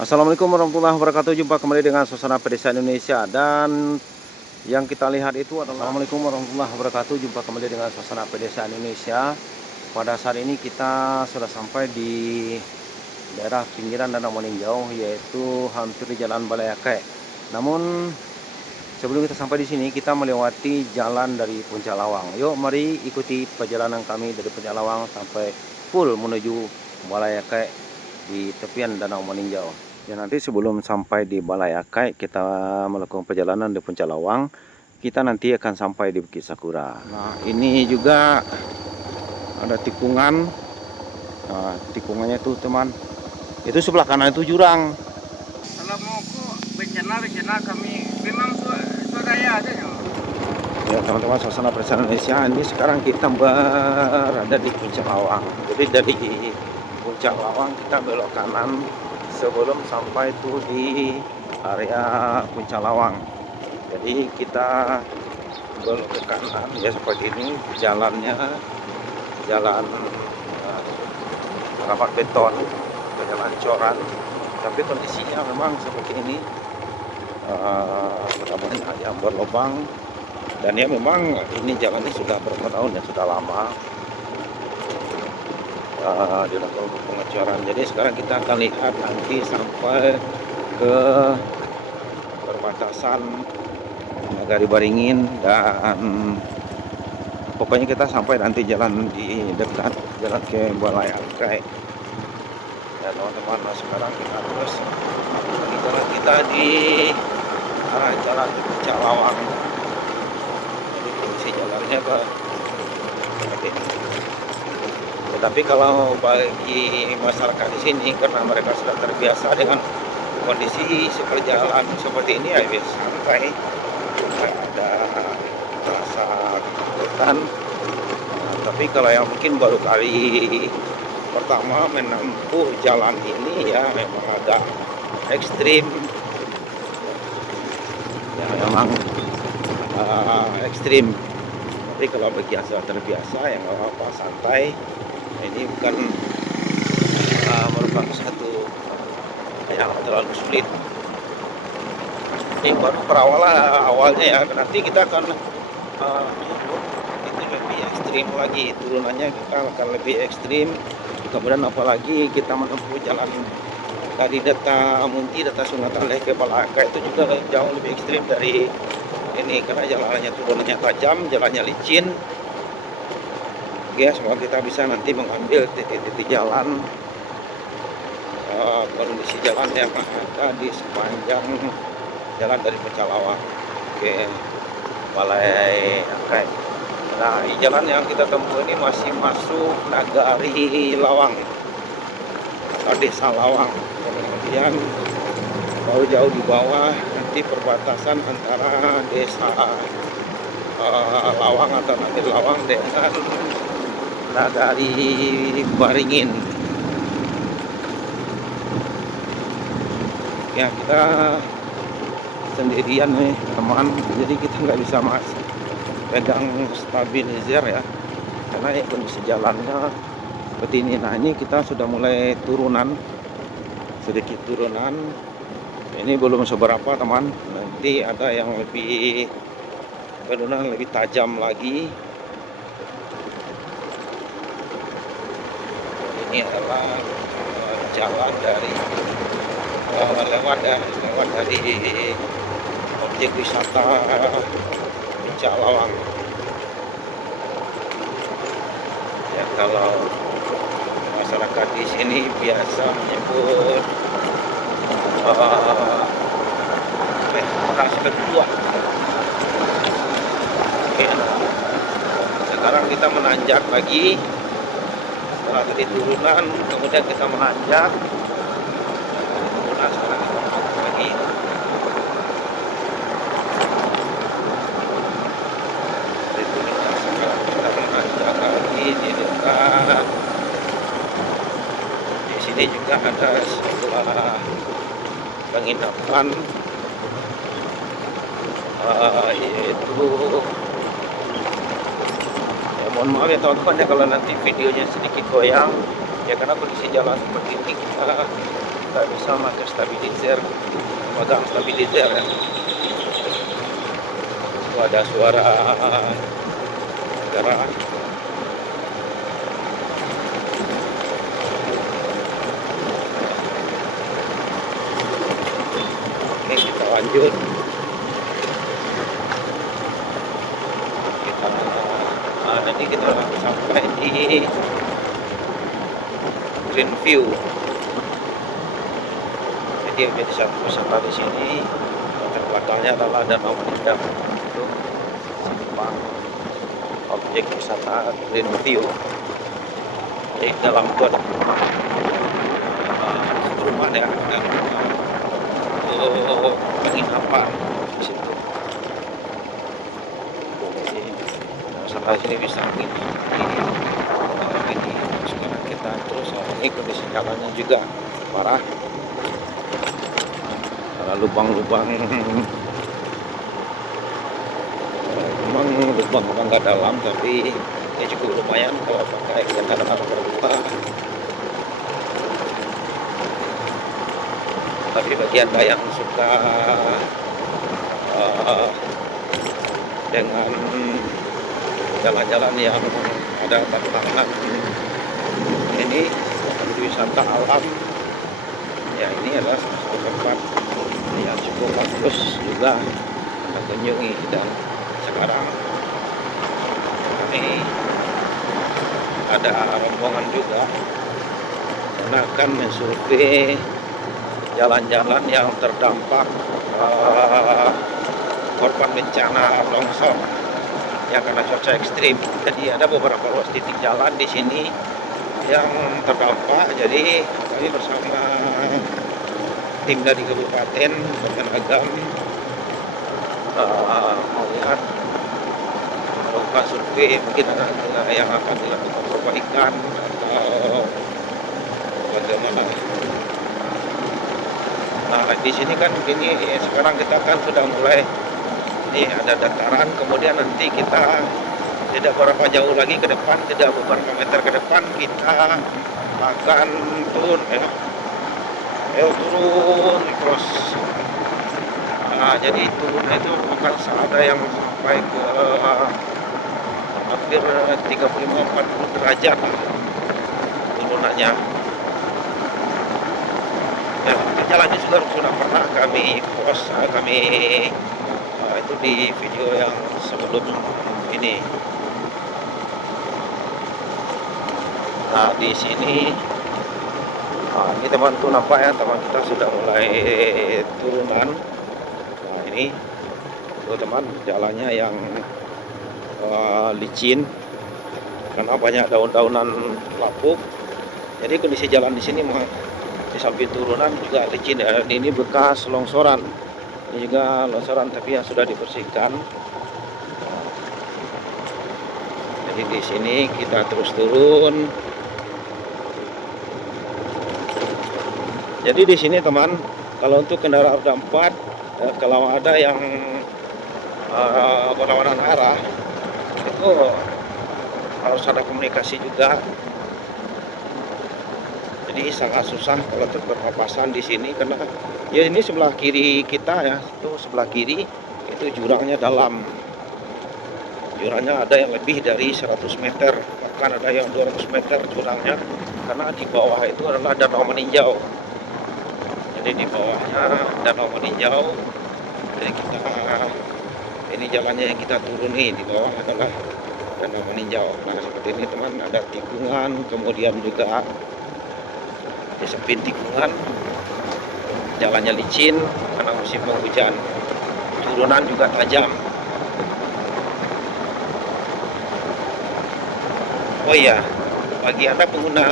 Assalamualaikum warahmatullahi wabarakatuh. Jumpa kembali dengan suasana pedesaan Indonesia, dan yang kita lihat itu adalah Assalamualaikum warahmatullahi wabarakatuh. Jumpa kembali dengan suasana pedesaan Indonesia. Pada saat ini kita sudah sampai di daerah pinggiran Danau Meninjau, yaitu hampir di Jalan Balayakai. Namun sebelum kita sampai di sini, kita melewati jalan dari Puncak Lawang. Yuk, mari ikuti perjalanan kami dari Puncak Lawang sampai full menuju Balayakai di tepian Danau Meninjau. Ya, nanti sebelum sampai di Balayakai, kita melakukan perjalanan di Puncak Lawang. Kita nanti akan sampai di Bukit Sakura. Nah, ini juga ada tikungan. Nah, tikungannya itu teman, itu sebelah kanan itu jurang. Kalau mau bencana kami memang swadaya aja ya. Ya teman-teman, suasana pedesaan Indonesia. Ini sekarang kita berada di Puncak Lawang. Jadi dari Puncak Lawang kita belok kanan sebelum sampai itu di area Puncak Lawang. Jadi kita belok ke kanan ya, seperti ini jalannya, jalan rapat beton, jalan coran, tapi kondisinya memang seperti ini. Banyak yang berlubang, dan ya memang ini jalannya sudah berapa tahun dan sudah lama dilakukan pengecoran. Jadi sekarang kita akan lihat nanti sampai ke perbatasan Nagari Baringin, dan pokoknya kita sampai nanti jalan di dekat jalan ke Balayakai. Ya teman-teman, nah sekarang kita terus di jalan kita di arah jalan Puncak Lawang. Jadi fungsi jalannya ke tetapi kalau bagi masyarakat di sini, karena mereka sudah terbiasa dengan kondisi seperjalan seperti ini, ya biasa santai, tidak ada rasa ketakutan. Nah, tapi kalau yang mungkin baru kali pertama menempuh jalan ini, ya memang agak ekstrim. Ya memang ekstrim. Tapi kalau bagi yang sudah terbiasa, yang nggak apa-apa, santai. Ini bukan merupakan satu yang terlalu sulit. Ini baru awalnya ya. Nanti kita akan itu lebih ekstrim lagi, turunannya kita akan lebih ekstrim. Kemudian apalagi kita menempuh jalan dari Data Munti, Data Sungataleh ke Balayakai, itu juga jauh lebih ekstrim dari ini, karena jalannya turunannya tajam, jalannya licin. Ya, semoga kita bisa nanti mengambil titik-titik jalan, kondisi jalan yang ada di sepanjang jalan dari Puncak Lawang ke Balayakai. Nah, jalan yang kita tempuh ini masih masuk Nagari Lawang atau Desa Lawang. Kemudian jauh-jauh di bawah nanti perbatasan antara Desa Lawang atau Nagari Lawang dengan Nagari Baringin. Ya, kita sendirian nih teman, jadi kita nggak bisa pegang stabilizer ya, karena ya kondisi jalannya seperti ini. Nah, ini kita sudah mulai turunan, sedikit turunan. Ini belum seberapa teman, nanti ada yang lebih turunan lebih tajam lagi. Ini adalah jalan dari lewat dari objek wisata Puncak Lawang. Ya, kalau masyarakat di sini biasa menyebut ras kedua. Oke, sekarang kita menanjak lagi. Setelah tadi turunan, kemudian kita menanjak. Turunan, sekarang kita menanjak lagi. Kita menanjak lagi di dekat. Di sini juga ada sebuah penginapan, yaitu mohon maaf ya teman-teman ya kalau nanti videonya sedikit goyang ya, karena kondisi jalan seperti ini kita kita bisa pakai stabilizer, pegang stabilizer ya. Itu ada suara negara. Oke, kita lanjut. Nanti kita sampai di Greenview. Jadi menjadi satu wisata di sini. Latar belakangnya adalah Danau Menindang. Itu simpang objek wisata Greenview. Jadi dalam itu ada rumah ya, ada penginapan di situ. Sampai sini bisa ini sekarang kita terus. Ini kondisi jalannya juga parah, ada lubang-lubang, memang lubang-lubang nggak dalam, tapi ya cukup lumayan kalau pakai kendaraan berdua. Tapi bagi anda yang suka dengan jalan-jalan yang ada tantangan ini, wisata alam ya, ini adalah satu tempat yang cukup bagus juga kita kunjungi. Dan sekarang kami ada rombongan juga karena akan mensurvei jalan-jalan yang terdampak korban bencana longsor yang karena cuaca ekstrim. Jadi ada beberapa ruas titik jalan di sini yang terdampak. Jadi kami bersama tim dari Kabupaten Agam melihat, melakukan survei, mungkin ada yang akan dilakukan perbaikan atau bagaimana. Nah, di sini kan ini sekarang kita kan sudah mulai. Ini ada dataran, kemudian nanti kita tidak berapa jauh lagi ke depan, tidak beberapa meter ke depan kita akan turun, turun terus. Nah, jadi turun itu bukan ada yang sampai ke hampir 35-40 derajat turunannya. Ya, jalannya sudah pernah kami post, itu di video yang sebelum ini. Nah, di sini ini teman tuh nampak ya, teman kita sudah mulai turunan. Nah, ini tuh teman, jalannya yang licin karena banyak daun-daunan lapuk. Jadi kondisi jalan di sini di samping turunan juga licin ya. Ini bekas longsoran. Ini juga longsoran tapi yang sudah dibersihkan. Jadi di sini kita terus turun. Jadi di sini teman, kalau untuk kendaraan roda 4, kalau ada yang berlawanan arah, itu harus ada komunikasi juga. Jadi sangat susah kalau berpapasan di sini karena ya ini sebelah kiri kita ya, itu sebelah kiri itu jurangnya dalam. Jurangnya ada yang lebih dari 100 meter, bahkan ada yang 200 meter jurangnya, karena di bawah itu adalah Danau Meninjau. Jadi di bawahnya Danau Meninjau. Jadi ini jalannya yang kita turuni, di bawah adalah Danau Meninjau. Nah, seperti ini teman, ada tikungan, kemudian juga di samping tikungan jalannya licin karena musim penghujan, turunan juga tajam. Oh iya, bagi anda pengguna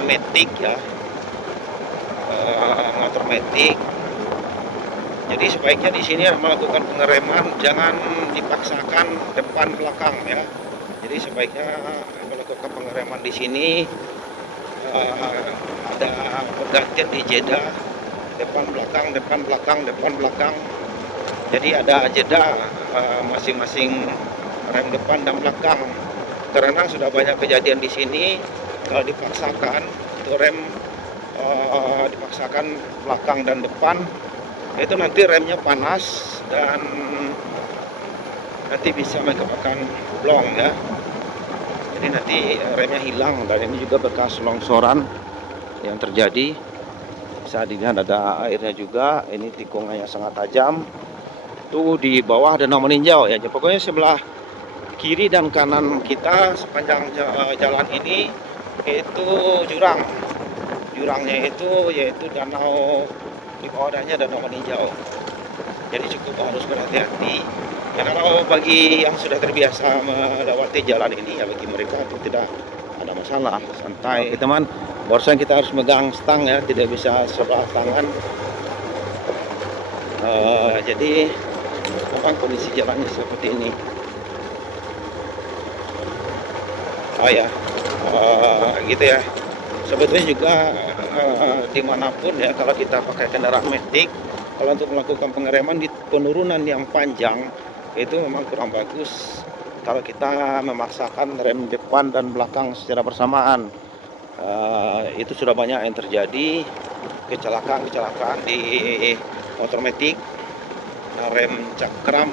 Matic ya, motor Matic, jadi sebaiknya di sini melakukan pengereman, jangan dipaksakan depan belakang ya. Jadi sebaiknya melakukan pengereman di sini. Ada pergantian di jeda, depan belakang, depan belakang, depan belakang. Jadi ada jeda masing-masing rem depan dan belakang. Karena sudah banyak kejadian di sini, kalau dipaksakan itu rem dipaksakan belakang dan depan, itu nanti remnya panas dan nanti bisa menyebabkan blong ya. Jadi nanti remnya hilang, dan ini juga bekas longsoran yang terjadi. Bisa dilihat ada airnya juga. Ini tikungannya sangat tajam. Tuh di bawah ada nama meninjau ya. Pokoknya sebelah kiri dan kanan kita sepanjang jalan ini itu jurang. Jurangnya itu yaitu danau, di bawah adanya danau meninjau. Jadi cukup harus berhati-hati. Ya kalau bagi yang sudah terbiasa melewati jalan ini, ya bagi mereka itu tidak ada masalah, santai. Oke teman, barusan kita harus megang stang ya, tidak bisa sebelah tangan. Jadi memang kondisi jalannya seperti ini. Oh ya, gitu ya. Sebetulnya juga dimanapun ya, kalau kita pakai kendaraan metik, kalau untuk melakukan pengereman di penurunan yang panjang itu memang kurang bagus kalau kita memaksakan rem depan dan belakang secara bersamaan. Itu sudah banyak yang terjadi, kecelakaan di motor metik, rem cakram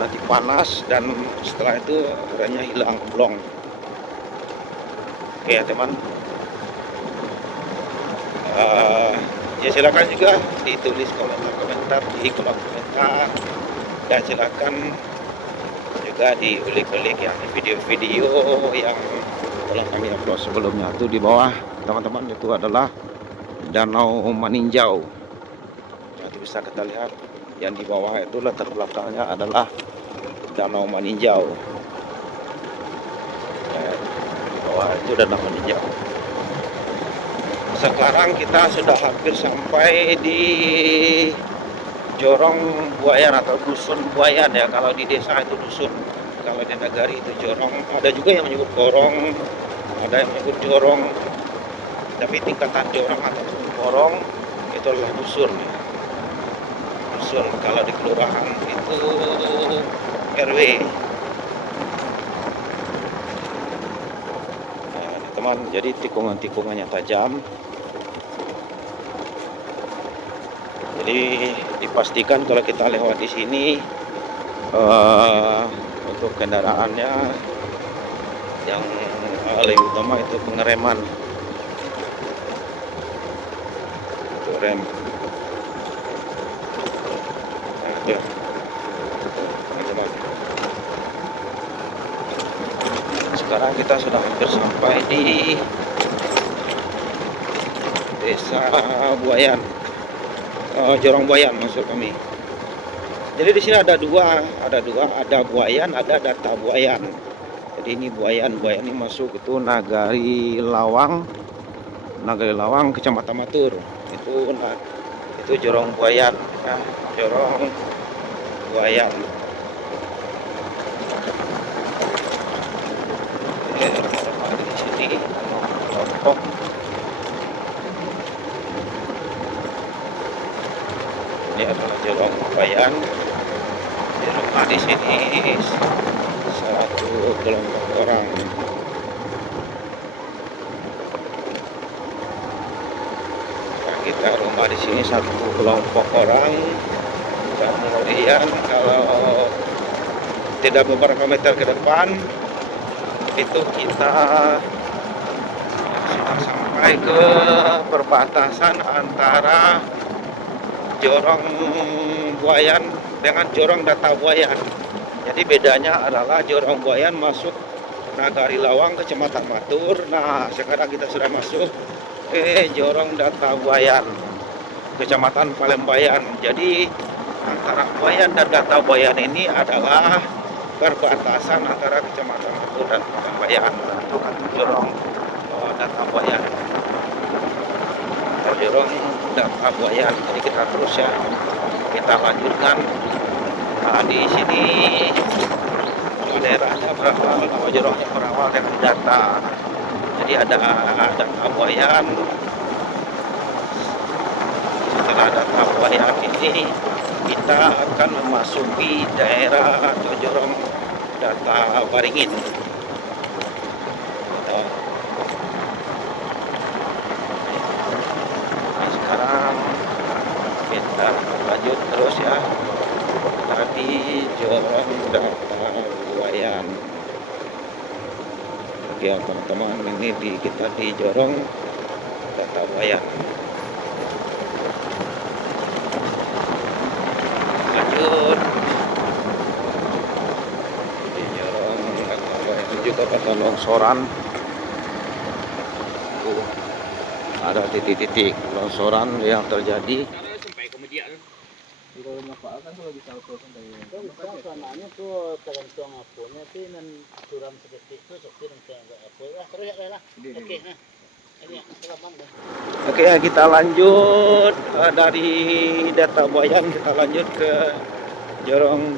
nanti panas dan setelah itu remnya hilang, blong. Oke ya teman, ya silakan juga ditulis komentar di kolom komentar, dan silakan juga diulik-ulik yang video-video yang telah kami upload sebelumnya. Itu di bawah teman-teman, itu adalah Danau Meninjau. Nanti bisa kita lihat yang di bawah itu latar belakangnya adalah Danau Meninjau. Di bawah itu Danau Meninjau. Sekarang kita sudah hampir sampai di Jorong Buayan atau Dusun Buayan ya. Kalau di desa itu dusun, kalau di nagari itu jorong. Ada juga yang menyebut gorong, ada yang menyebut jorong. Tapi tingkatan jorong atau gorong itu adalah dusun. Dusun kalau di kelurahan itu RW. Nah, ini teman, jadi tikungan-tikungannya tajam. Jadi dipastikan kalau kita lewat di sini untuk kendaraannya yang lebih utama itu pengereman, untuk rem. Sekarang kita sudah hampir sampai di Desa Buayan. Jorong Buayan maksud kami. Jadi di sini ada dua, ada Buayan, ada Data Buayan. Jadi ini Buayan ini masuk itu Nagari Lawang, Kecamatan Matur. Itu Jorong Buayan, ya, Jorong Buayan. Di sini kelompok. Ini adalah Jorong Buayan. Di rumah di sini satu kelompok orang. Nah, kita rumah di sini satu kelompok orang. Dan kemudian kalau tidak beberapa meter ke depan itu kita sudah sampai ke perbatasan antara Jorong Buayan dengan Jorong Data Buayan. Jadi bedanya adalah Jorong Buayan masuk Nagari Lawang, Kecamatan Matur. Nah, sekarang kita sudah masuk ke Jorong Data Buayan, Kecamatan Palembayan. Jadi antara Buayan dan Data Buayan ini adalah perbatasan antara Kecamatan Matur dan Palembayan. Itu kan Jorong Data Buayan. Jorong Data Buayan. Jadi kita terus ya, kita lanjutkan. Nah, di sini daerahnya berawal, nama jorongnya berawal dengan Data. Jadi ada Data Buayan. Setelah Data Buayan ini kita akan memasuki daerah atau Jorong Data Baringin. Nah, lanjut terus ya. Tadi Jorong Databuayan. Oke ya teman-teman, ini kita di Jorong Databuayan. Lanjut di Jorong Databuayan, ini juga ada longsoran. Ada titik-titik longsoran yang terjadi. Sampai ke media kan. Kalau manfaat kan kalau bisa ukur sampai. Kan sananya tuh tergantung apunya sih dan aturan seperti itu seperti dengan apu lah terus ya lah. Oke, nah. Ini selamat deh. Oke ya, kita lanjut dari Databuayan kita lanjut ke Jorong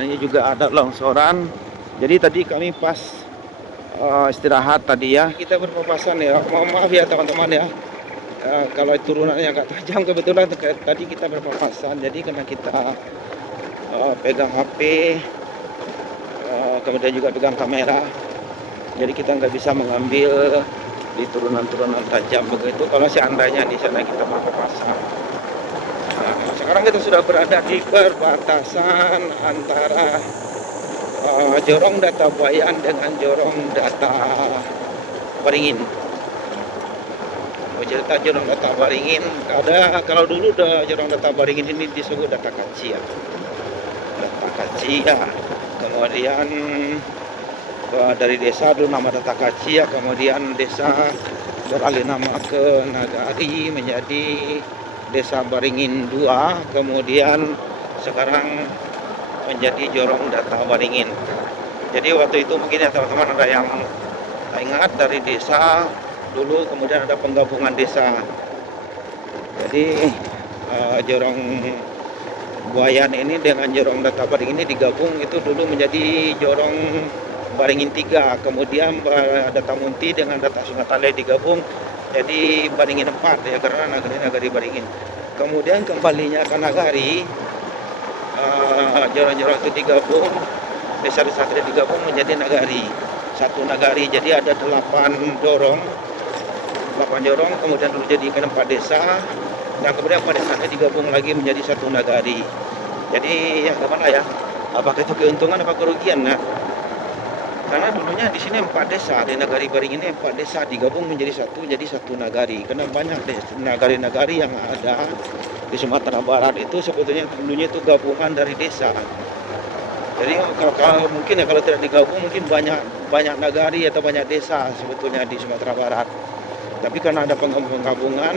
ini juga ada longsoran. Jadi tadi kami pas istirahat tadi ya, kita berpapasan ya. Maaf ya teman-teman ya. Kalau turunannya agak tajam, kebetulan tadi kita berpapasan. Jadi karena kita pegang HP, kemudian juga pegang kamera, jadi kita nggak bisa mengambil di turunan-turunan tajam begitu. Kalau seandainya di sana kita berpapasan. Nah, sekarang kita sudah berada di perbatasan antara Jorong Databuayan dengan Jorong Databaringin. Cerita Jorong Databaringin, kalau dulu Jorong Databaringin ini disebut Datakacia. Kemudian dari desa dulu nama Datakacia, kemudian desa beralih nama ke Nagari menjadi Desa Baringin II, kemudian sekarang menjadi Jorong Databaringin. Jadi waktu itu mungkin ya teman-teman ada yang ingat dari desa dulu, kemudian ada penggabungan desa. Jadi Jorong Buayan ini dengan Jorong Databaringin ini digabung, itu dulu menjadi Jorong Baringin III. Kemudian Datamunti dengan Data Sungatale digabung jadi Baringin IV ya, karena Nagari Baringin. Kemudian kembalinya ke Nagari, jorong-jorong itu digabung, desa-desa itu digabung menjadi Nagari, satu Nagari. Jadi ada 8 jorong, kemudian dulu jadi 4 desa, dan kemudian 4 desanya digabung lagi menjadi satu Nagari. Jadi ya kemana ya? Apakah itu keuntungan apa kerugian? Nah, karena dulunya di sini 4 desa, di Nagari Baringin ini 4 desa digabung menjadi satu Nagari. Karena banyak nagari-nagari yang ada di Sumatera Barat itu sebetulnya dulunya itu gabungan dari desa. Jadi kalau mungkin ya kalau tidak digabung mungkin banyak nagari atau banyak desa sebetulnya di Sumatera Barat. Tapi karena ada penggabungan,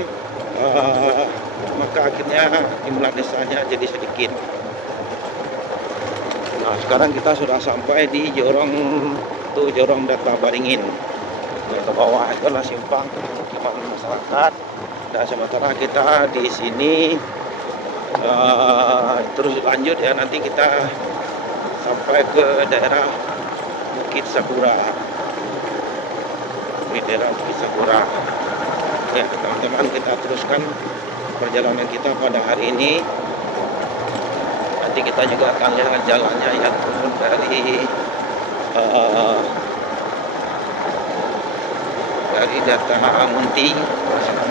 maka akhirnya jumlah desanya jadi sedikit. Nah, sekarang kita sudah sampai di Jorong Databaringin. Ke bawah itu adalah simpang pemukiman masyarakat. Dan sementara kita di sini terus lanjut ya, nanti kita sampai ke daerah Bukit Sakura. Di daerah Bukit Sakura. Ya teman-teman, kita teruskan perjalanan kita pada hari ini. Nanti kita juga akan lihat jalannya yang turun dari Datamunti,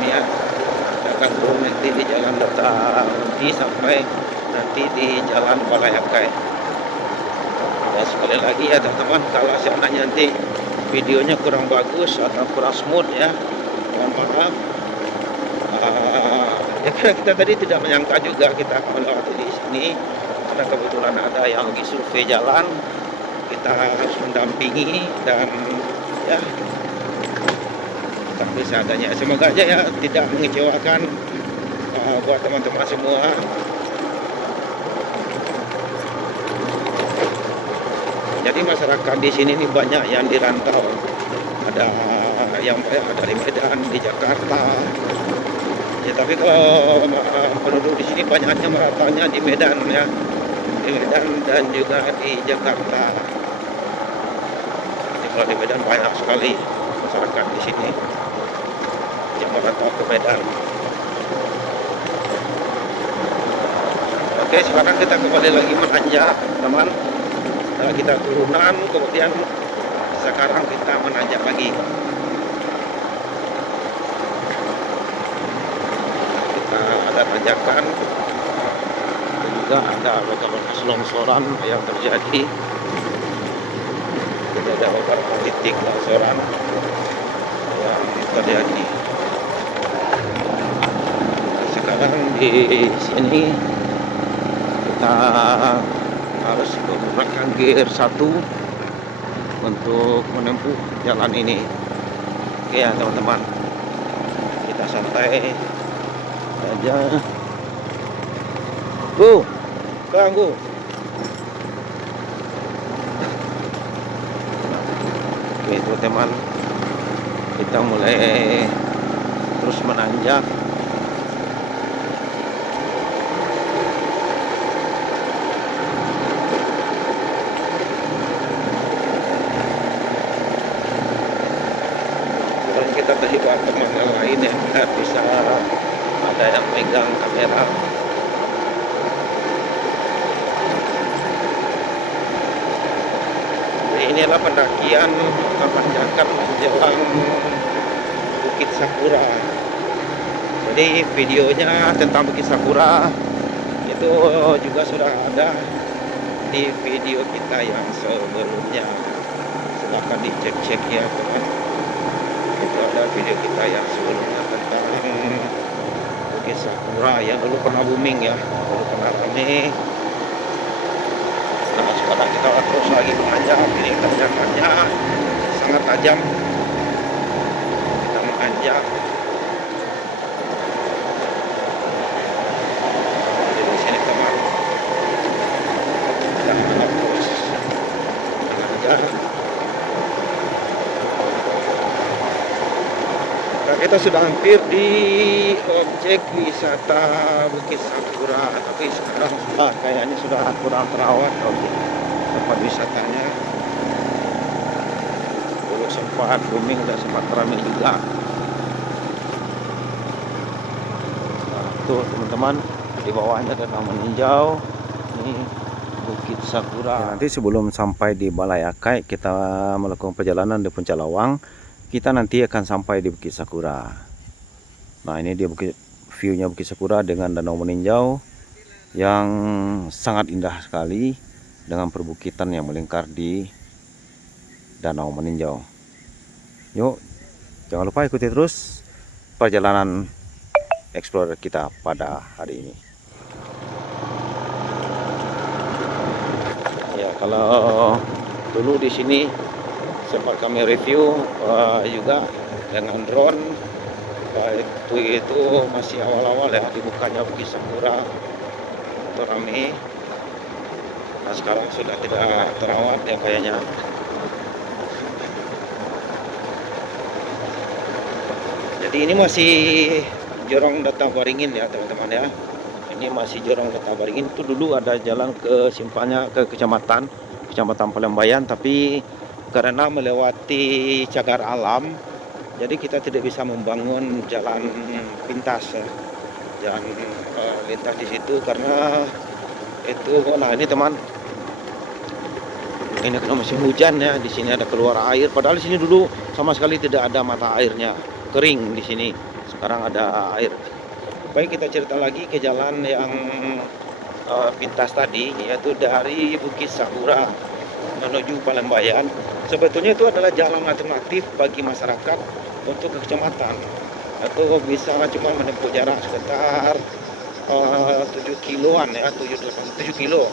ya, akan turun nanti di jalan Datamunti sampai nanti di jalan Balayakai. Dan sekali lagi ya teman-teman, kalau seandainya nanti videonya kurang bagus atau kurang smooth ya, mohon maaf. Ya karena kita tadi tidak menyangka juga kita akan melewati di sini, karena kebetulan ada yang lagi survei jalan, kita harus mendampingi dan ya tapi seadanya. Semoga aja ya tidak mengecewakan buat teman-teman semua. Jadi masyarakat di sini nih banyak yang dirantau, ada yang dari Medan, di Jakarta. Ya tapi kalau penduduk di sini banyaknya meratanya di Medan ya, di Medan dan juga di Jakarta. Jadi kalau di Medan banyak sekali masyarakat di sini yang merantau ke Medan. Oke, sekarang kita kembali lagi menanjak teman. Kita turunan, kemudian sekarang kita menanjak lagi. Kita ada ada tanjakan dan juga ada bekas longsoran yang terjadi. Tidak ada beberapa titik longsoran yang terjadi. Sekarang di sini kita harus menggunakan gear 1 untuk menempuh jalan ini. Oke ya teman-teman, kita santai aja. Go, ganggu. Oke teman-teman, kita mulai terus menanjak. Kita terlibat teman lain yang bisa ada yang megang kamera. Inilah pendakian tanjakan menjelang Bukit Sakura. Jadi videonya tentang Bukit Sakura itu juga sudah ada di video kita yang sebelumnya. Silahkan dicek-cek ya teman. Itu ada video kita yang sebelumnya tentang Bukit Sakura yang dulu pernah booming ya, dulu pernah rame. Nah sekarang kita terus lagi menanjak. Ini tanjakannya sangat tajam. Kita menanjak. Di sini teman, kita terus menanjak. Kita sudah hampir di objek wisata Bukit Sakura, tapi sekarang kayaknya sudah kurang terawat objek tempat wisatanya. Dulu sempat booming dan sempat ramai juga. Nah, tuh teman-teman, di bawahnya ada taman hijau. Ini Bukit Sakura. Nanti sebelum sampai di Balai Akai, kita melakukan perjalanan di Puncak Lawang. Kita nanti akan sampai di Bukit Sakura. Nah ini dia view-nya Bukit Sakura dengan danau meninjau yang sangat indah sekali dengan perbukitan yang melingkar di danau meninjau. Yuk, jangan lupa ikuti terus perjalanan explorer kita pada hari ini. Ya, kalau dulu di sini sempat kami review juga dengan drone. Itu masih awal-awal ya dibukanya Bukit Sakura, itu rame. Nah sekarang sudah tidak terawat ya kayaknya. Jadi ini masih Jorong Data Baringin ya teman-teman ya. Ini masih Jorong Data Baringin. Itu dulu ada jalan ke simpangnya ke kecamatan Palembayan, tapi karena melewati cagar alam, jadi kita tidak bisa membangun jalan pintas ya. Jalan lintas di situ karena itu. Nah ini teman, ini kalau musim hujan ya, di sini ada keluar air. Padahal di sini dulu sama sekali tidak ada mata airnya, kering di sini. Sekarang ada air. Baik, kita cerita lagi ke jalan yang pintas tadi, yaitu dari Bukit Sakura menuju Palembayan. Sebetulnya itu adalah jalan alternatif bagi masyarakat untuk ke kecamatan, atau bisa cuma menempuh jarak sekitar 7 kiloan ya, 7 kilo.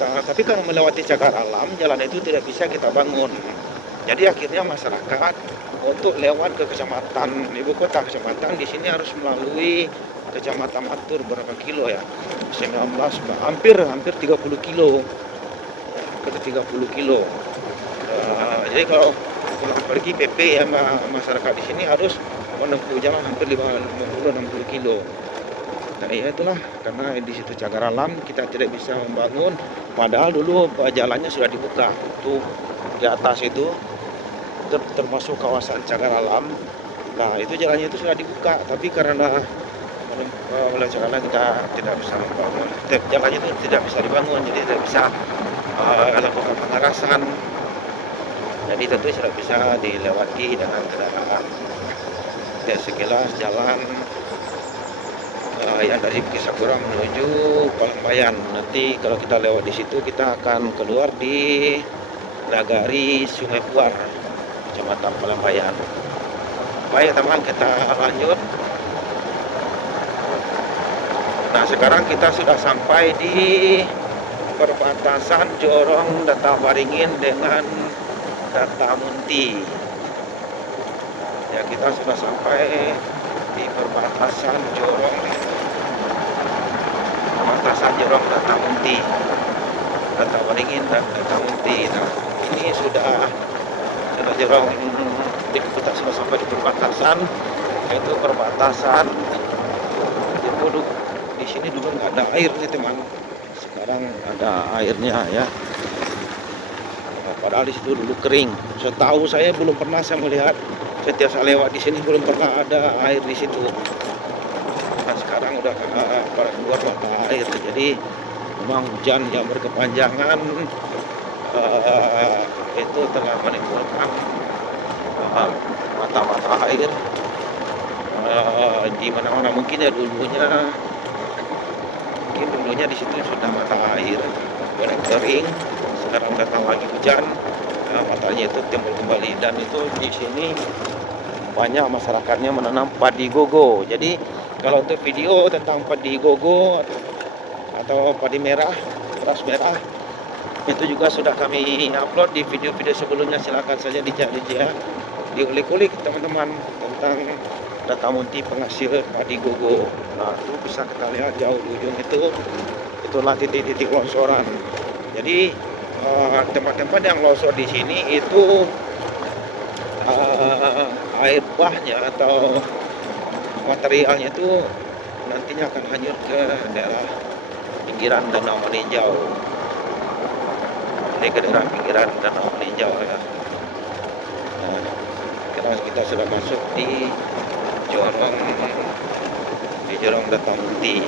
Nah, tapi kalau melewati cagar alam, jalan itu tidak bisa kita bangun. Jadi akhirnya masyarakat untuk lewat ke kecamatan, ibu kota kecamatan, di sini harus melalui kecamatan Matur berapa kilo ya? 19, hampir 30 kilo. Ke 30 kilo. Jadi kalau pulang pergi PP ya, masyarakat di sini harus menempuh jalan hampir 50-60 kilo. Nah ya itulah, karena di situ cagar alam kita tidak bisa membangun. Padahal dulu jalannya sudah dibuka. Tuh di atas itu termasuk kawasan cagar alam. Nah itu jalannya itu sudah dibuka, tapi karena oleh cagar alam kita tidak bisa membangun. Jalannya itu tidak bisa dibangun, jadi tidak bisa lakukan pengerasan. Jadi tentu tidak bisa dilewati dengan kendaraan. Dan sekilas jalan yang dari Bukit Sakura menuju Palembayan. Nanti kalau kita lewat di situ kita akan keluar di Nagari Sungai Puar, Kecamatan Palembayan. Baik teman, kita lanjut. Nah, sekarang kita sudah sampai di perbatasan Jorong Datawaringin dengan Datamunti. Ya, kita sudah sampai di perbatasan Jorong Datamunti, Datawaringin dan Datamunti. Nah, ini sudah Jorong, kita sudah sampai di perbatasan, yaitu perbatasan itu di sini dulu nggak ada air nih teman, sekarang ada airnya ya. Nah, padahal di situ dulu kering. Setahu saya belum pernah saya melihat, setiap saya lewat di sini belum pernah ada air di situ. Nah, sekarang udah keluar mata air, jadi memang hujan yang berkepanjangan itu telah menimbulkan mata-mata air di mana-mana. Mungkin ya dulunya di situ sudah mata air, mulai kering, sekarang datang lagi hujan, nah, matanya itu timbul kembali. Dan itu di sini banyak masyarakatnya menanam padi gogo. Jadi kalau untuk video tentang padi gogo atau padi merah, beras merah, itu juga sudah kami upload di video-video sebelumnya. Silakan saja dicari ya, diulik-ulik teman-teman tentang Datamunti penghasil padi gogo. Nah, itu bisa kita lihat jauh di ujung itulah titik-titik longsoran. Jadi tempat-tempat yang longsor di sini itu air buahnya atau materialnya itu nantinya akan hanyut ke daerah pinggiran Danau Meninjau. Ini ke daerah pinggiran Danau Meninjau ya. Nah, kita sudah masuk di Jorong Datamunti.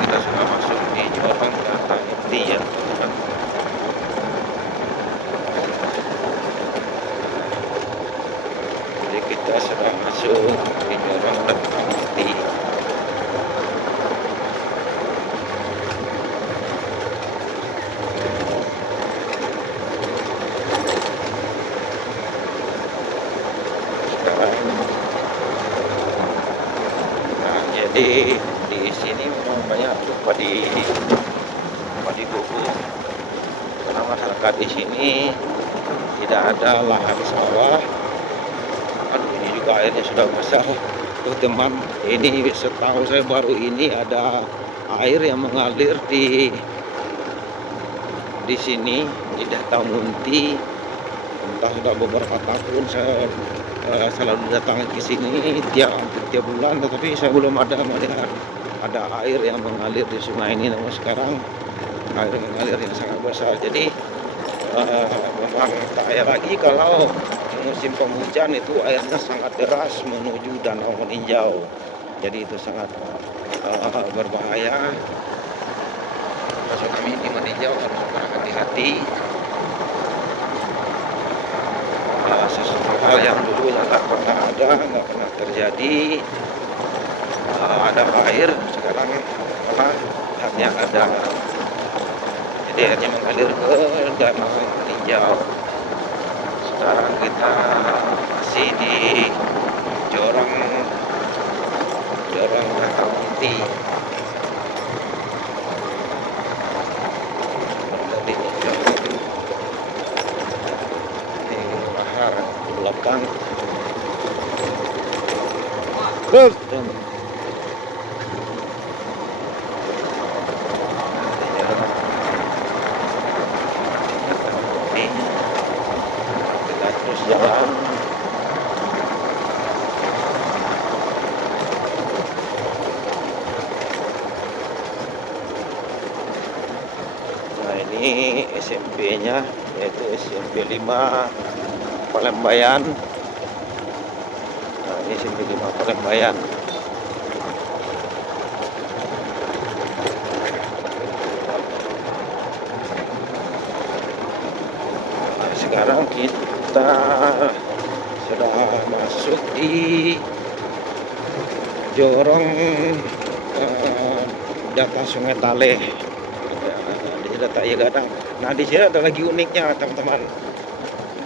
Kita sudah masuk di Jorong Datamunti ya teman-teman. Jadi kita sudah masuk di Jorong Datamunti. Di sini memang banyak tuh padi gogo, karena masyarakat di sini tidak ada lahan sawah. Aduh, ini juga airnya sudah basah tuh teman. Ini setahu saya baru ini ada air yang mengalir di sini di Datamunti. Entah sudah beberapa tahun saya selalu datang ke sini tiap bulan, tetapi saya belum ada melihat ada air yang mengalir di sungai ini. Namun sekarang air mengalir yang sangat besar. Jadi memang tak payah lagi kalau musim penghujan itu airnya sangat deras menuju Danau Meninjau. Jadi itu sangat berbahaya. Maksud kami di Meninjau harus berhati-hati. Sesuatu hal yang dulu tak pernah ada, nggak pernah terjadi. Ada air, sekarang malah hanya ada. Jadi airnya mengalir ke Danau Meninjau. Sekarang kita masih di Jorong Datamunti. Di belakang terus kita terus jalan. Nah, ini SMP-nya, yaitu SMP 5 Palembayan. Nah, ini SMP 5 Palembayan. Nah, sekarang kita sudah masuk di jorong data Sungai Taleh. Di data Gadang. Nah, di sini ada lagi uniknya teman-teman.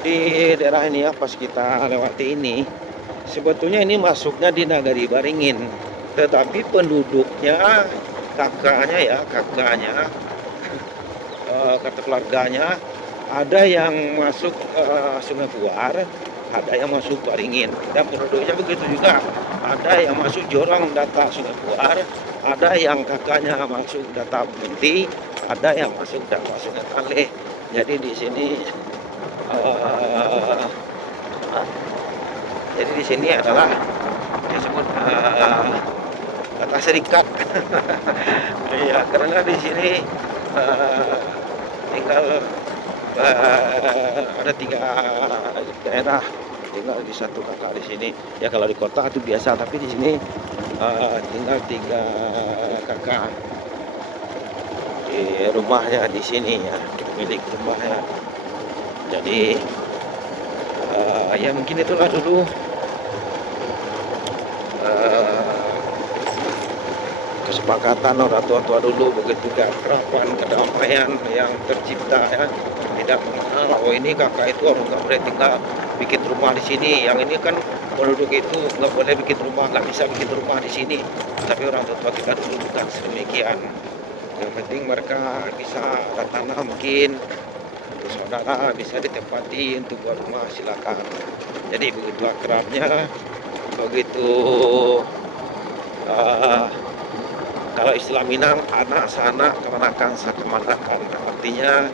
Di daerah ini ya, pas kita lewati ini, sebetulnya ini masuknya di Nagari Baringin, tetapi penduduknya kakaknya kata keluarganya ada yang masuk Sungai Puar, ada yang masuk Baringin, dan penduduknya begitu juga. Ada yang masuk jorong data Sungai Puar, ada yang kakaknya masuk data Bunti, ada yang masuk data Sungai Taleh. Jadi di sini adalah disebut data serikat. Ya, karena di sini tinggal ada 3 daerah tinggal di satu kakak di sini. Ya kalau di kota itu biasa, tapi di sini tinggal 3 kakak di rumahnya di sini ya, milik rumahnya. Jadi ya mungkin itulah dulu kesepakatan orang tua-tua dulu, begitu keakraban, kedamaian yang tercipta ya. Tidak mengenal, oh ini kakak itu orang nggak boleh tinggal bikin rumah di sini, yang ini kan penduduk itu nggak boleh bikin rumah, nggak bisa bikin rumah di sini. Tapi orang tua kita dulu bukan sedemikian. Yang penting mereka bisa tanam, mungkin untuk saudara bisa ditempati untuk buat rumah, silakan. Jadi begitu akrabnya, begitu kalau istilah Minang, anak sana kemanakan sakemanakan. Artinya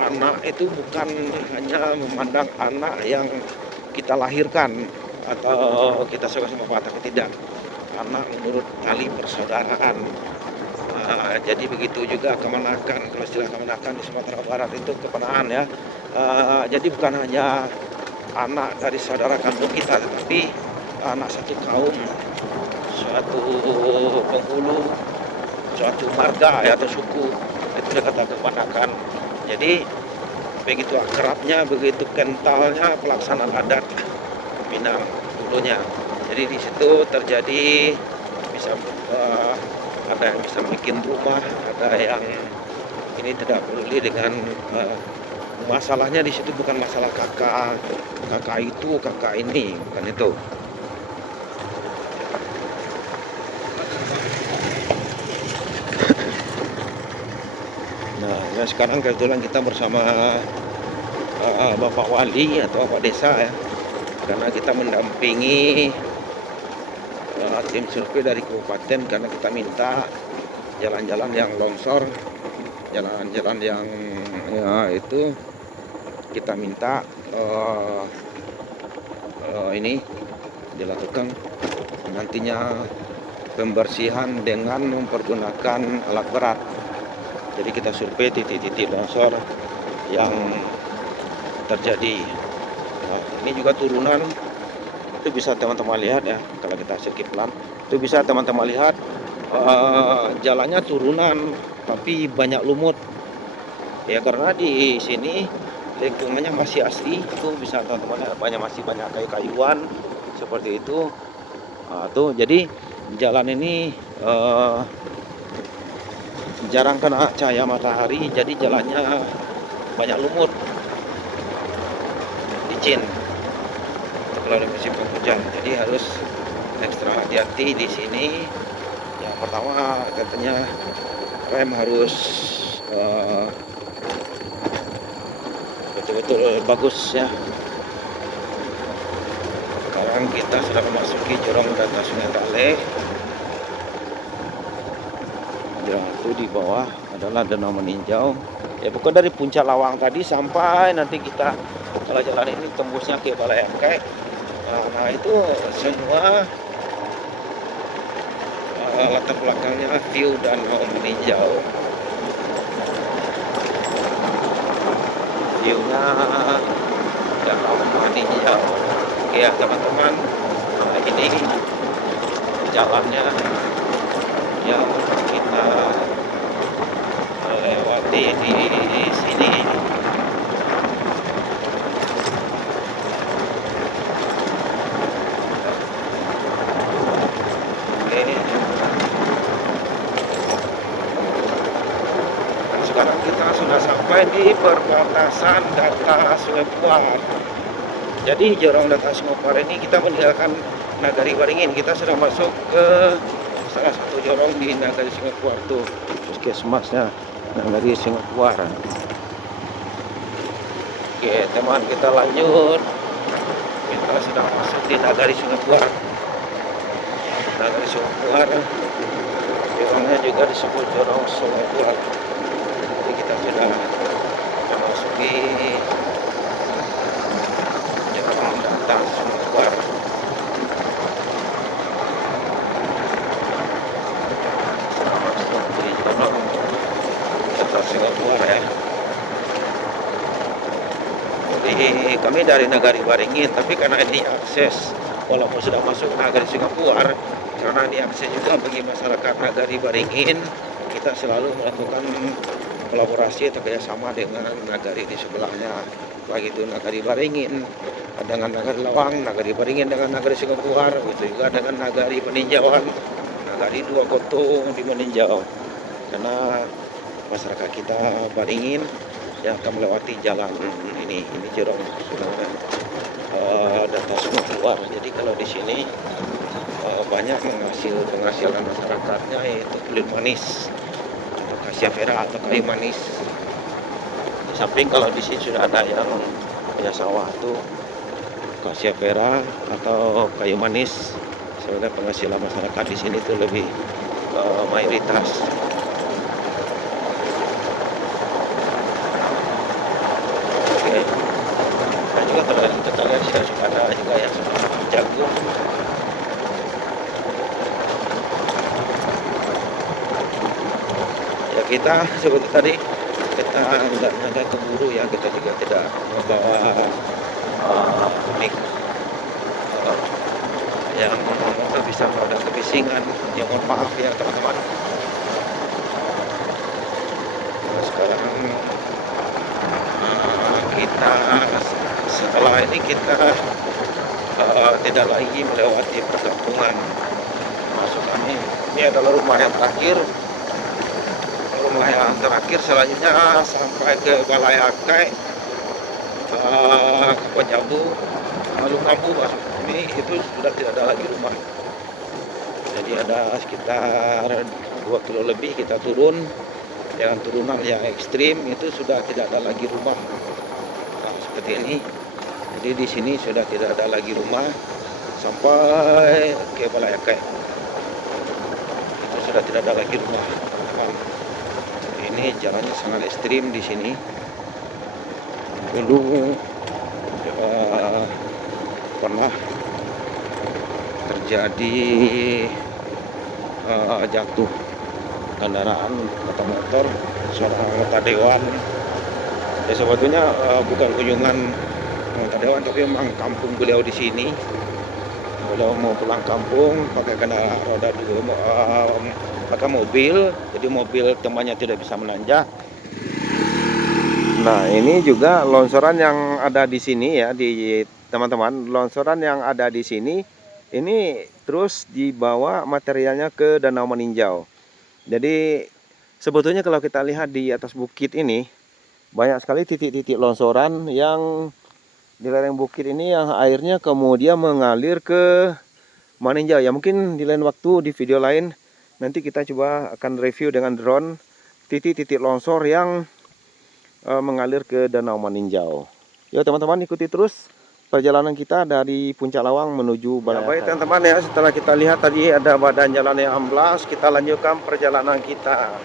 anak itu bukan hanya memandang anak yang kita lahirkan atau kita sama-sama bapak, tapi tidak. Anak menurut tali persaudaraan. Jadi begitu juga kemanakan. Kalau istilah kemanakan di Sumatera Barat itu kepenaan ya. Jadi bukan hanya anak dari saudara kandung kita, tetapi anak satu kaum, suatu penghulu, suatu marga ya, atau suku, itu kata kepanakan. Jadi begitu akrabnya, begitu kentalnya pelaksanaan adat Minang dulunya. Jadi di situ terjadi bisa ada yang bisa bikin rumah, ada yang ini tidak peduli dengan masalahnya di situ, bukan masalah kakak itu, kakak ini, bukan itu. Nah, ya sekarang kebetulan kita bersama Bapak Wali atau Bapak Desa ya, karena kita mendampingi tim survei dari kabupaten, karena kita minta jalan-jalan yang longsor, jalan-jalan yang ya itu kita minta ini dilakukan nantinya pembersihan dengan mempergunakan alat berat. Jadi kita survei titik-titik longsor yang terjadi. Nah, ini juga turunan, itu bisa teman-teman lihat ya, kalau kita skip pelan itu bisa teman-teman lihat jalannya turunan tapi banyak lumut ya, karena di sini lingkungannya masih asli. Itu bisa teman-teman lihat, masih banyak kayu-kayuan seperti itu. Tuh, jadi jalan ini jarang kena cahaya matahari, jadi jalannya banyak lumut, licin kalau ada musim penghujan. Jadi harus ekstra hati-hati di sini. Yang pertama katanya rem harus betul-betul bagus ya. Sekarang kita sudah memasuki jorong data Sungai Taleh. Itu di bawah adalah Danau Meninjau. Ya, pokoknya dari puncak Lawang tadi sampai nanti kita kalau jalan ini tembusnya ke Balai Angke. Nah itu semua latar belakangnya view Danau Meninjau. View-nya Danau Meninjau. Oke ya teman-teman, nah, ini jalannya yang kita lewati di sini. sampai di perbatasan Data Sungai Puar. Jadi jorong Data Sungai Puar ini kita meninggalkan Nagari Waringin. Kita sudah masuk ke salah satu jorong di Nagari Sungai Puar tuh, puskesmasnya Nagari Sungai Puar. Oke teman, kita lanjut. Kita sudah masuk di Nagari Sungai Puar. Nagari Sungai Puar, jorongnya juga disebut jorong Sungai Puar. Jadi kita sudah memasuki jorong Data Sungai Puar. Masuk di jorong Data Sungai Puar ya. Jadi kami dari Nagari Waringin, tapi karena ini akses, walaupun sudah masuk Nagari Sungai Puar, karena ini akses juga bagi masyarakat Nagari Waringin, kita selalu melakukan kolaborasi atau kerjasama dengan nagari di sebelahnya, baik itu Nagari Waringin dengan Nagari Lawang, Nagari Waringin dengan Nagari Sungai Puar, itu juga dengan Nagari Peninjauan, Nagari Dua Koto di Meninjau. Karena masyarakat kita Waringin yang akan melewati jalan ini jorong Data Sungai Puar. Jadi kalau di sini banyak penghasilan masyarakatnya yaitu kulit manis atau cassavera atau kayu manis. Di samping kalau di sini sudah ada yang punya sawah tuh cassavera atau kayu manis, sebenarnya penghasilan masyarakat di sini tuh lebih mayoritas. Oke, nah juga kalau kita lihat sudah ada juga yang jagung. Ya kita seperti tadi kita nggak keburu ya, kita juga tidak membawa mic yang bisa ada kebisingan. Ya mohon maaf ya teman-teman. Nah, sekarang kita setelah ini kita tidak lagi melewati perkampungan. Masuk ini adalah rumah yang terakhir. Rumah yang terakhir selanjutnya sampai ke Balai Akai, Kaponjabu, Malungambu masuk ini itu sudah tidak ada lagi rumah. Jadi ada sekitar 2 kilo lebih kita turun dengan turunan yang ekstrim, itu sudah tidak ada lagi rumah. Nah, seperti ini. Jadi di sini sudah tidak ada lagi rumah sampai ke Balai Akai. Itu sudah tidak ada lagi rumah. Ini jalannya sangat ekstrim di sini. Dulu pernah terjadi jatuh kendaraan atau motor seorang anggota dewan. Ya sebetulnya bukan kunjungan anggota dewan, tapi memang kampung beliau di sini. Beliau mau pulang kampung pakai kendaraan roda 2, pakai mobil, jadi mobil temannya tidak bisa menanjak. Nah ini juga longsoran yang ada di sini ya, di teman-teman, longsoran yang ada di sini ini terus dibawa materialnya ke Danau Meninjau. Jadi sebetulnya kalau kita lihat di atas bukit ini banyak sekali titik-titik longsoran yang di lereng bukit ini yang airnya kemudian mengalir ke Meninjau. Ya mungkin di lain waktu di video lain nanti kita coba akan review dengan drone titik-titik longsor yang mengalir ke Danau Meninjau. Yuk teman-teman, ikuti terus perjalanan kita dari Puncak Lawang menuju Balai Akai. Baik teman-teman ya, setelah kita lihat tadi ada badan jalan yang amblas, kita lanjutkan perjalanan kita.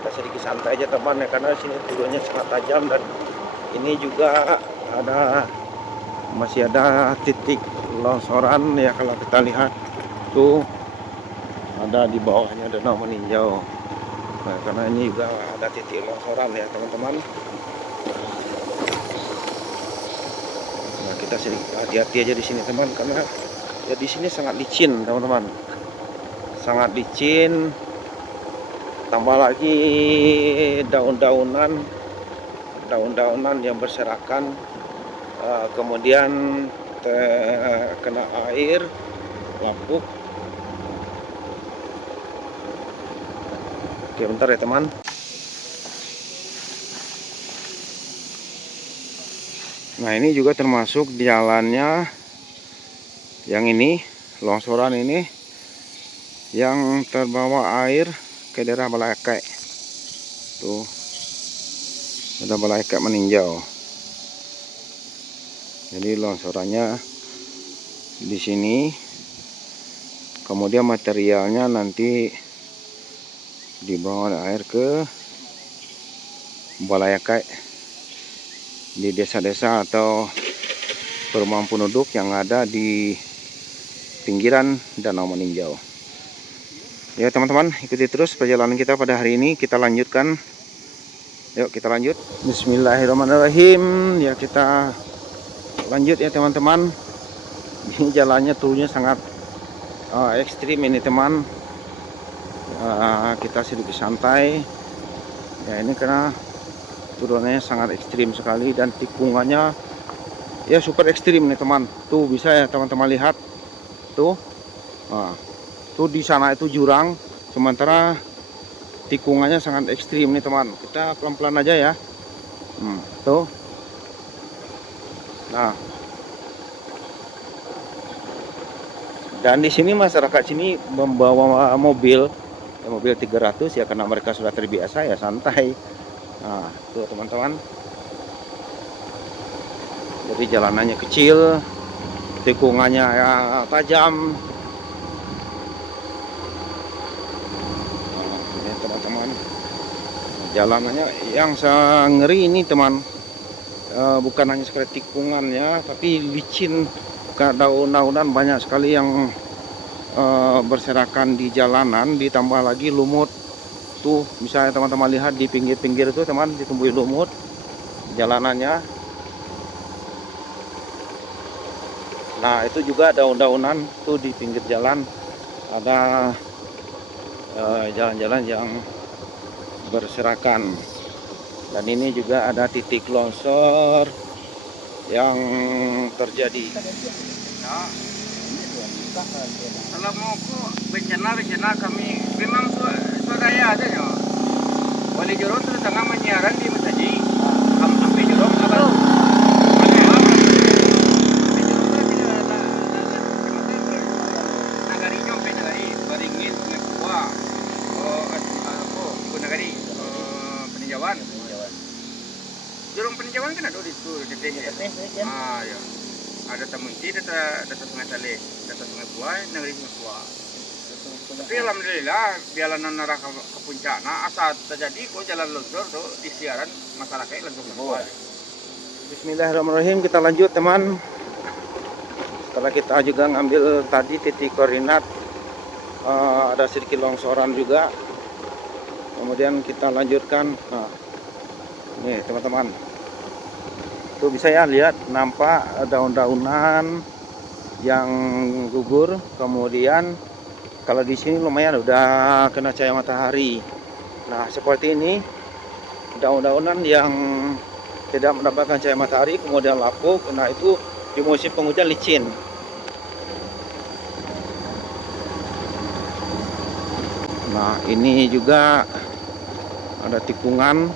Kita sedikit santai aja teman ya, karena sini turunnya sangat tajam dan ini juga masih ada titik longsoran ya. Kalau kita lihat tuh ada di bawahnya Danau Meninjau. Nah, karena ini juga ada titik longsoran ya teman-teman. Nah, kita sedikit hati-hati aja di sini teman, karena ya di sini sangat licin teman-teman, sangat licin. Tambah lagi daun-daunan yang berserakan, kemudian kena air, lapuk. Oke bentar ya teman. Nah, ini juga termasuk jalannya yang ini, longsoran ini yang terbawa air ke daerah Balai-Akek. Tuh, ada Balai-Akek meninjau. Jadi longsorannya di sini, kemudian materialnya nanti dibawa air ke Balai-Akek di desa-desa atau perumahan penduduk yang ada di pinggiran Danau Meninjau. Ya teman-teman, ikuti terus perjalanan kita pada hari ini. Kita lanjutkan. Yuk kita lanjut. Bismillahirrahmanirrahim. Ya kita lanjut ya teman-teman. Ini jalannya turunnya sangat ekstrim ini teman. Kita sedikit santai. Ya ini karena turunannya sangat ekstrim sekali dan tikungannya ya super ekstrim nih teman. Tuh bisa ya teman-teman lihat. Tuh. Nah, tuh di sana itu jurang, sementara tikungannya sangat ekstrim nih teman. Kita pelan-pelan aja ya. Tuh. Nah. Dan di sini masyarakat sini membawa mobil 300 ya karena mereka sudah terbiasa ya santai. Nah, tuh teman-teman. Jadi jalanannya kecil, tikungannya ya tajam. Ya teman-teman. Jalanannya yang ngeri ini teman. Bukan hanya sekedar tikungannya, tapi licin. Daun-daunan banyak sekali yang berserakan di jalanan, ditambah lagi lumut. Tuh misalnya teman-teman lihat di pinggir-pinggir itu teman ditumbuhi lumut jalanannya. Nah itu juga daun-daunan tuh di pinggir jalan ada jalan-jalan yang berserakan. Dan ini juga ada titik longsor yang terjadi. Nah, kalau mau bencana kami memang swadaya aja ya. Wali Joro terus tengah menyiaran di Mesaji. Sampai Joro apa? Nagari nyampe nagari Baringin Sungai Pua. Nagari Peninjauan. Jurang Peninjauan kan ada di situ detiknya. Ya. Ada Tamunti, data Sungai Saleh, data Sungai Buai, Negeri Sungai Buai. Tapi alhamdulillah jalanan arah ke puncak. Nah asal terjadi kok jalan longsor tuh di siaran masyarakat langsung ke bawah. Bismillahirrahmanirrahim, kita lanjut teman. Setelah kita juga ngambil tadi titik koordinat, ada sedikit longsoran juga. Kemudian kita lanjutkan. Nah, nih teman-teman. Tuh bisa ya lihat nampak daun-daunan yang gugur. Kemudian kalau di sini lumayan udah kena cahaya matahari. Nah seperti ini daun-daunan yang tidak mendapatkan cahaya matahari kemudian lapuk. Nah itu di musim penghujan licin. Nah ini juga ada tikungan.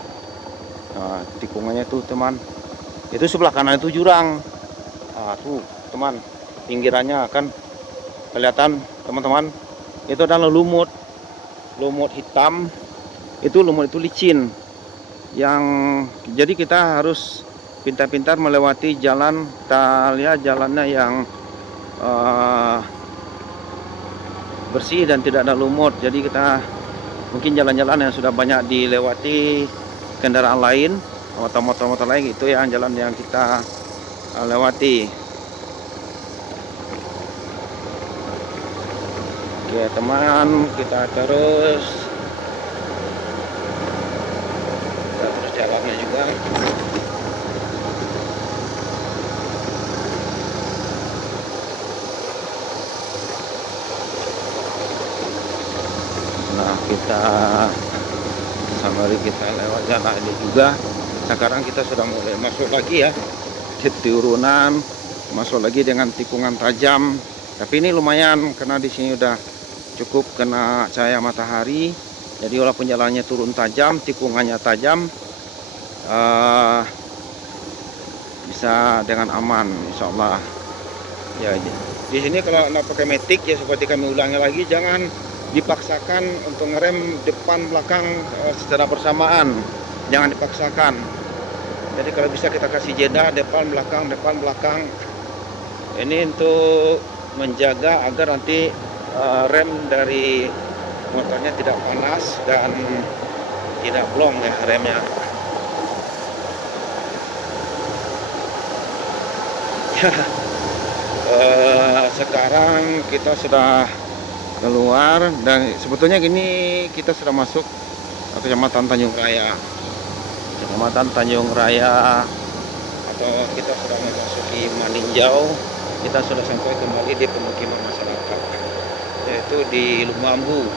Nah tikungannya tuh teman. Itu sebelah kanan itu jurang. Nah, tuh teman, pinggirannya akan kelihatan teman-teman. Itu adalah lumut hitam. Lumut itu licin. Yang jadi kita harus pintar-pintar melewati jalan. Kita lihat jalannya yang bersih dan tidak ada lumut. Jadi kita mungkin jalan-jalan yang sudah banyak dilewati kendaraan lain atau motor-motor lain, itu yang jalan yang kita lewati. Oke teman, kita terus jalannya juga. Nah kita sambil kita lewat jalan ini juga. Sekarang kita sudah mulai masuk lagi ya di turunan, masuk lagi dengan tikungan tajam. Tapi ini lumayan karena di sini udah cukup kena cahaya matahari. Jadi walaupun jalannya turun tajam, tikungannya tajam, bisa dengan aman, insya Allah. Ya, di sini kalau nggak pakai matic ya seperti kami ulangi lagi, jangan dipaksakan untuk ngerem depan belakang secara bersamaan, jangan dipaksakan. Jadi kalau bisa kita kasih jeda depan belakang. Ini untuk menjaga agar nanti rem dari motornya tidak panas dan tidak blong ya remnya. Sekarang kita sudah keluar dan sebetulnya gini kita sudah masuk Kecamatan Tanjung Raya. Kecamatan Tanjung Raya, atau kita sudah memasuki Maninjau. Kita sudah sampai kembali di pemukiman masyarakat, yaitu di Lumambu.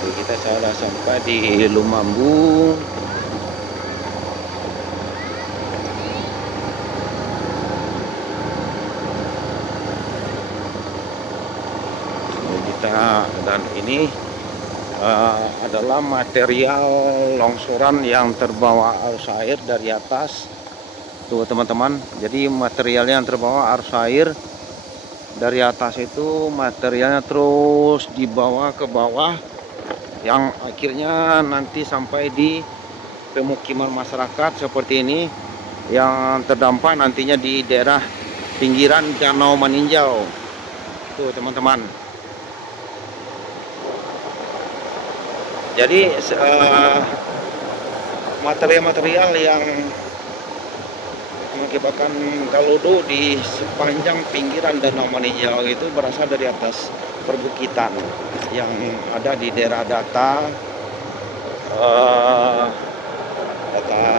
Kita sudah sampai di Lumambu. Dan ini adalah material longsoran yang terbawa arus air dari atas. Tuh teman-teman, jadi materialnya yang terbawa arus air dari atas itu materialnya terus dibawa ke bawah, yang akhirnya nanti sampai di pemukiman masyarakat seperti ini, yang terdampak nantinya di daerah pinggiran Danau Maninjau. Tuh teman-teman. Jadi material-material yang mengakibatkan galodo di sepanjang pinggiran Danau Maninjau itu berasal dari atas perbukitan yang ada di daerah data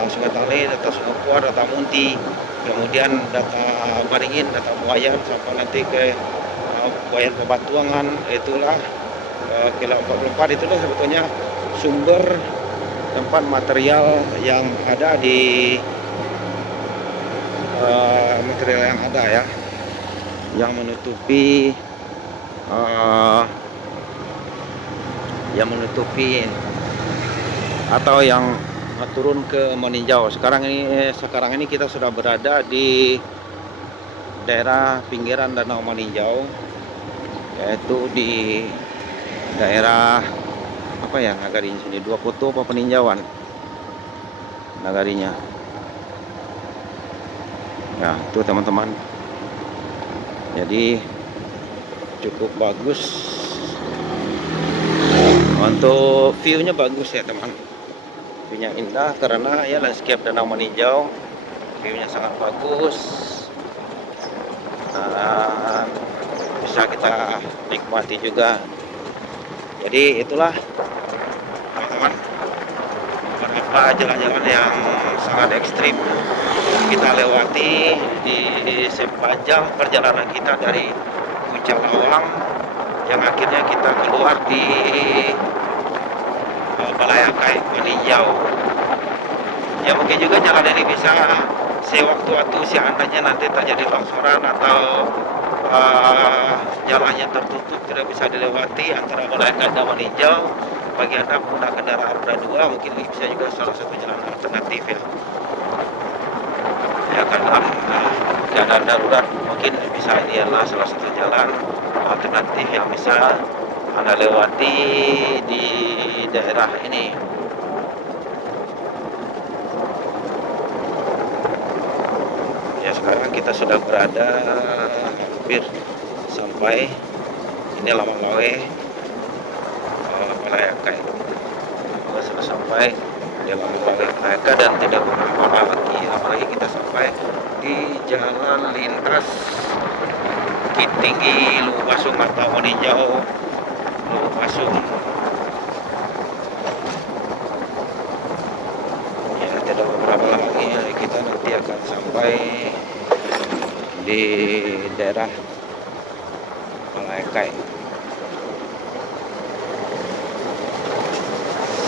Sungai Tale, data Sungai Puar, data Munti, kemudian data Baringin, data Buayan, sampai nanti ke Buayan Pebatuangan. Itulah Kilo 44, itulah sebetulnya sumber tempat material yang ada di material yang ada ya, yang menutupi atau yang turun ke Maninjau. Sekarang ini kita sudah berada di daerah pinggiran Danau Maninjau, yaitu di daerah apa ya nagarinya sini, Dua Koto apa Peninjauan nagarinya ya. Itu teman-teman, jadi cukup bagus untuk view-nya, bagus ya teman, view-nya indah karena ya landscape Danau Maninjau, view-nya sangat bagus. Bisa kita nikmati juga. Jadi itulah teman-teman, beberapa jalan-jalan yang sangat ekstrim kita lewati di sepanjang perjalanan kita dari Puncak Lawang, yang akhirnya kita keluar di Balayakai Maninjau. Ya mungkin juga jalan ini bisa sewaktu-waktu seandainya nanti terjadi longsoran atau jalannya tertutup tidak bisa dilewati antara Balayakai dan Maninjau, bagi Anda pengguna kendaraan roda 2 mungkin bisa juga salah satu jalan alternatif ya karena keadaan darurat, mungkin bisa ini adalah salah satu jalan alternatif yang bisa Anda lewati di daerah ini. Ya sekarang kita sudah berada hampir sampai ini Lamang-Lawe Balayakai. Kita sudah sampai di Lamang-Lawe Balayakai dan tidak berapa lagi, apalagi kita sampai di jalan lintas Bukit Tinggi Luwasung atau Maninjau Luwasung. Ya tidak beberapa lagi kita nanti akan sampai di daerah Balayakai.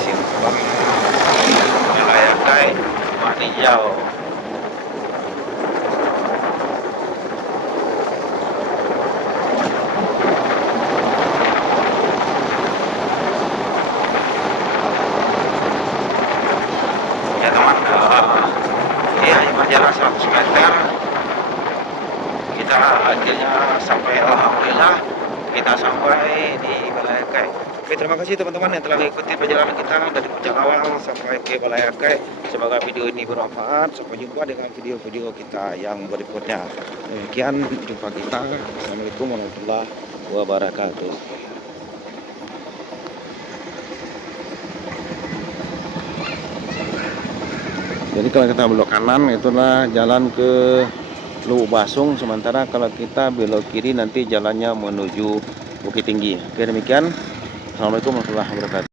Simpang Balayakai Maninjau. akhirnya sampai, alhamdulillah kita sampai di Balaiakai. Oke, terima kasih teman-teman yang telah mengikuti perjalanan kita dari Puncak Awang sampai ke Balaiakai. Semoga video ini bermanfaat. Sampai jumpa dengan video-video kita yang berikutnya. Demikian jumpa kita. Assalamualaikum warahmatullahi wabarakatuh. Jadi kalau kita belok kanan itulah jalan ke Lubuk Basung, sementara kalau kita belok kiri nanti jalannya menuju Bukit Tinggi. Oke, demikian. Assalamualaikum warahmatullahi wabarakatuh.